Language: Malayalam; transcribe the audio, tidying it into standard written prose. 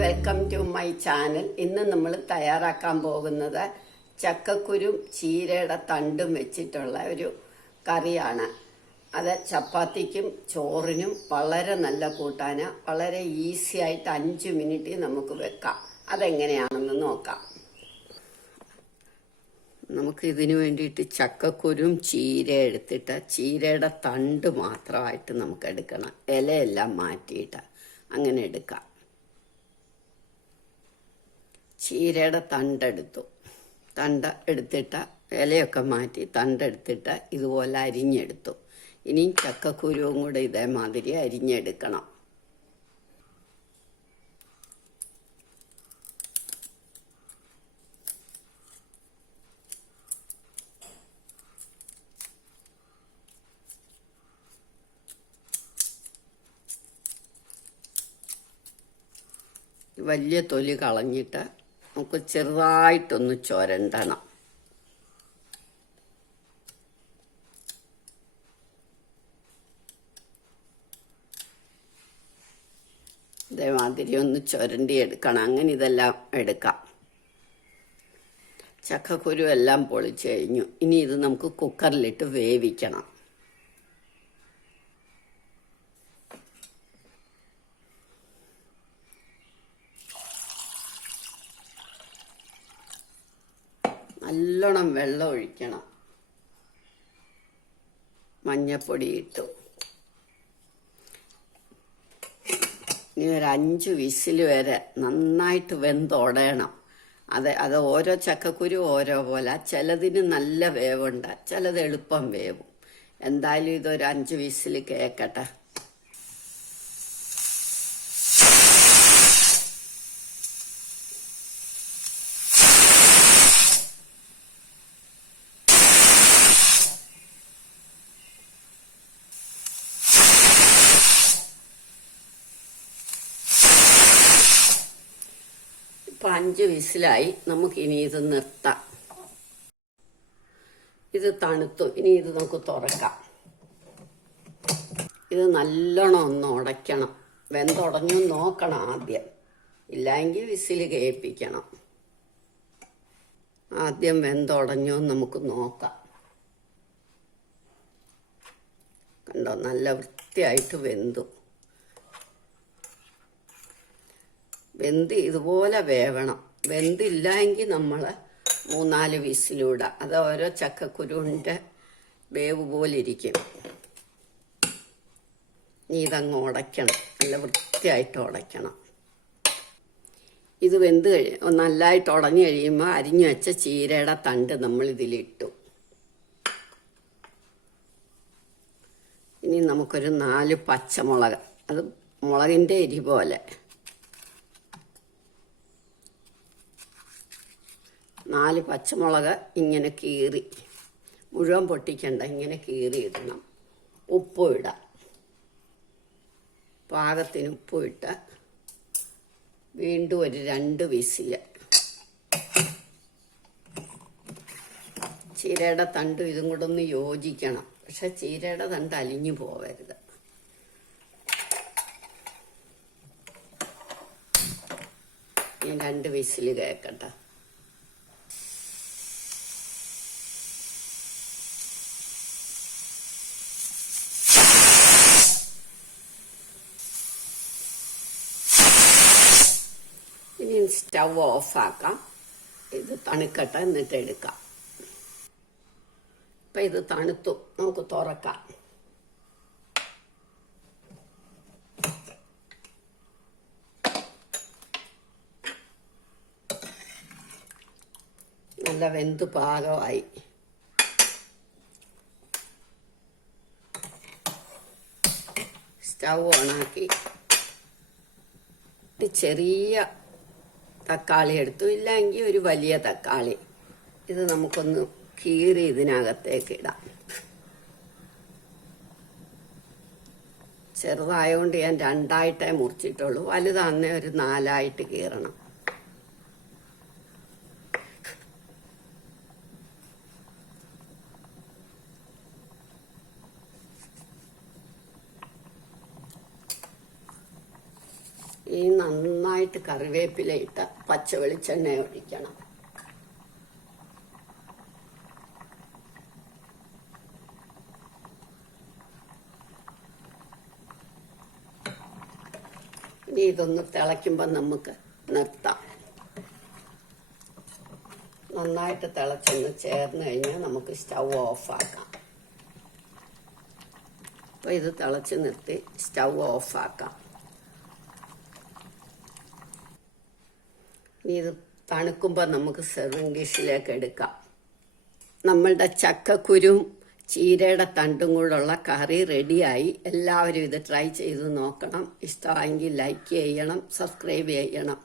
Welcome to my channel. ഇന്ന് നമ്മൾ തയ്യാറാക്കാൻ പോകുന്നത് ചക്കക്കുരും ചീരയുടെ തണ്ടും വെച്ചിട്ടുള്ള ഒരു കറിയാണ്. അത് ചപ്പാത്തിക്കും ചോറിനും വളരെ നല്ല കൂട്ടാന്, വളരെ ഈസി ആയിട്ട് 5 മിനിറ്റിൽ നമുക്ക് വെക്കാം. അതെങ്ങനെയാണെന്ന് നോക്കാം. നമുക്ക് ഇതിനു വേണ്ടിയിട്ട് ചക്കക്കുരും ചീര എടുത്തിട്ട് ചീരയുടെ തണ്ട് മാത്രമായിട്ട് നമുക്ക് എടുക്കണം. ഇലയെല്ലാം മാറ്റിയിട്ട് അങ്ങനെ എടുക്കാം. ചീരയുടെ തണ്ട് എടുത്തിട്ട് ഇലയൊക്കെ മാറ്റി തണ്ടെടുത്തിട്ട് ഇതുപോലെ അരിഞ്ഞെടുത്തു. ഇനിയും ചക്കക്കുരുവും കൂടെ ഇതേമാതിരി അരിഞ്ഞെടുക്കണം. വലിയ തൊലി കളഞ്ഞിട്ട് നമുക്ക് ചെറുതായിട്ടൊന്ന് ചുരണ്ടണം. ഇതേമാതിരി ഒന്ന് ചുരണ്ടി എടുക്കണം. അങ്ങനെ ഇതെല്ലാം എടുക്കാം. ചക്കക്കുരു എല്ലാം പൊളിച്ച് കഴിഞ്ഞു. ഇനി ഇത് നമുക്ക് കുക്കറിലിട്ട് വേവിക്കണം. നല്ലോണം വെള്ളം ഒഴിക്കണം. മഞ്ഞപ്പൊടി ഇട്ടു. ഇനി ഒരു 5 വിസിൽ വരെ നന്നായിട്ട് വെന്തുടയണം. അത് ഓരോ ചക്കക്കുരു ഓരോ പോലെ. ചിലതിന് നല്ല വേവുണ്ട്, ചിലത് എളുപ്പം വേവും. എന്തായാലും ഇതൊരു 5 വിസിൽ കേൾക്കട്ടെ. ഇപ്പം 5 വിസിലായി. നമുക്കിനി ഇത് നിർത്താം. ഇത് തണുത്തു. ഇനി ഇത് നമുക്ക് തുറക്കാം. ഇത് നല്ലോണം ഒന്ന് ഉടയ്ക്കണം. വെന്തുടഞ്ഞു നോക്കണം ആദ്യം. ഇല്ലെങ്കിൽ വിസിൽ കേൾപ്പിക്കണം. ആദ്യം വെന്തുടഞ്ഞു നമുക്ക് നോക്കാം. കണ്ടോ, നല്ല വൃത്തിയായിട്ട് വെന്തു. ഇതുപോലെ വേവണം. വെന്തില്ലെങ്കിൽ നമ്മൾ 3-4 വിസിലൂടെ. അത് ഓരോ ചക്കക്കുരുവിൻ്റെ വേവ് പോലെ ഇരിക്കും. ഇനി ഇതങ്ങ് ഉടയ്ക്കണം. നല്ല വൃത്തിയായിട്ട് ഉടയ്ക്കണം. ഇത് വെന്ത് നല്ലതായിട്ട് ഉടഞ്ഞു കഴിയുമ്പോൾ അരിഞ്ഞു വെച്ച ചീരയുടെ തണ്ട് നമ്മൾ ഇതിലിട്ടു. ഇനി നമുക്കൊരു 4 പച്ചമുളക്, അത് മുളകിൻ്റെ എരി പോലെ 4 പച്ചമുളക് ഇങ്ങനെ കീറി, മുഴുവൻ പൊട്ടിക്കണ്ട, ഇങ്ങനെ കീറി ഇടണം. ഉപ്പും ഇടാം. പാകത്തിന് ഉപ്പും ഇട്ട് വീണ്ടും ഒരു 2 വിസിൽ. ചീരയുടെ തണ്ടും ഇതും കൂടെ ഒന്ന് യോജിക്കണം. പക്ഷെ ചീരയുടെ തണ്ട് അലിഞ്ഞു പോവരുത്. ഞാൻ 2 വിസിൽ കേൾക്കട്ടെ. ഇനി സ്റ്റവ് ഓഫാക്കാം. ഇത് തണുക്കട്ടെ, എന്നിട്ട് എടുക്കാം. ഇപ്പം ഇത് തണുത്തു. നമുക്ക് തുറക്കാം. നല്ല വെന്ത് പാകമായി. സ്റ്റവ് ഓണാക്കി ചെറിയ തക്കാളി എടുത്തു. ഇല്ലെങ്കിൽ ഒരു വലിയ തക്കാളി. ഇത് നമുക്കൊന്ന് കീറി ഇതിനകത്തേക്ക് ഇടാം. ചെറുതായതുകൊണ്ട് ഞാൻ 2ആയിട്ടേ മുറിച്ചിട്ടുള്ളൂ. വലുതാന്നേ ഒരു 4ആയിട്ട് കീറണം. ഈ നന്നായി നന്നായിട്ട് കറിവേപ്പില ഇട്ട് പച്ച വെളിച്ചെണ്ണ ഒഴിക്കണം. ഇനി ഇതൊന്ന് തിളയ്ക്കുമ്പോൾ നമുക്ക് നിർത്താം. നന്നായിട്ട് തിളച്ചൊന്ന് ചേർന്ന് കഴിഞ്ഞാൽ നമുക്ക് സ്റ്റൗ ഓഫാക്കാം. അപ്പോൾ ഇത് തിളച്ച് നിർത്തി സ്റ്റൗ ഓഫാക്കാം. ഇനി ഇത് തണുക്കുമ്പോൾ നമുക്ക് സെർവിങ് ഡിഷിലേക്ക് എടുക്കാം. നമ്മളുടെ ചക്കക്കുരും ചീരയുടെ തണ്ടും കൂടെയുള്ള കറി റെഡിയായി. എല്ലാവരും ഇത് ട്രൈ ചെയ്ത് നോക്കണം. ഇഷ്ടമായെങ്കിൽ ലൈക്ക് ചെയ്യണം, സബ്സ്ക്രൈബ് ചെയ്യണം.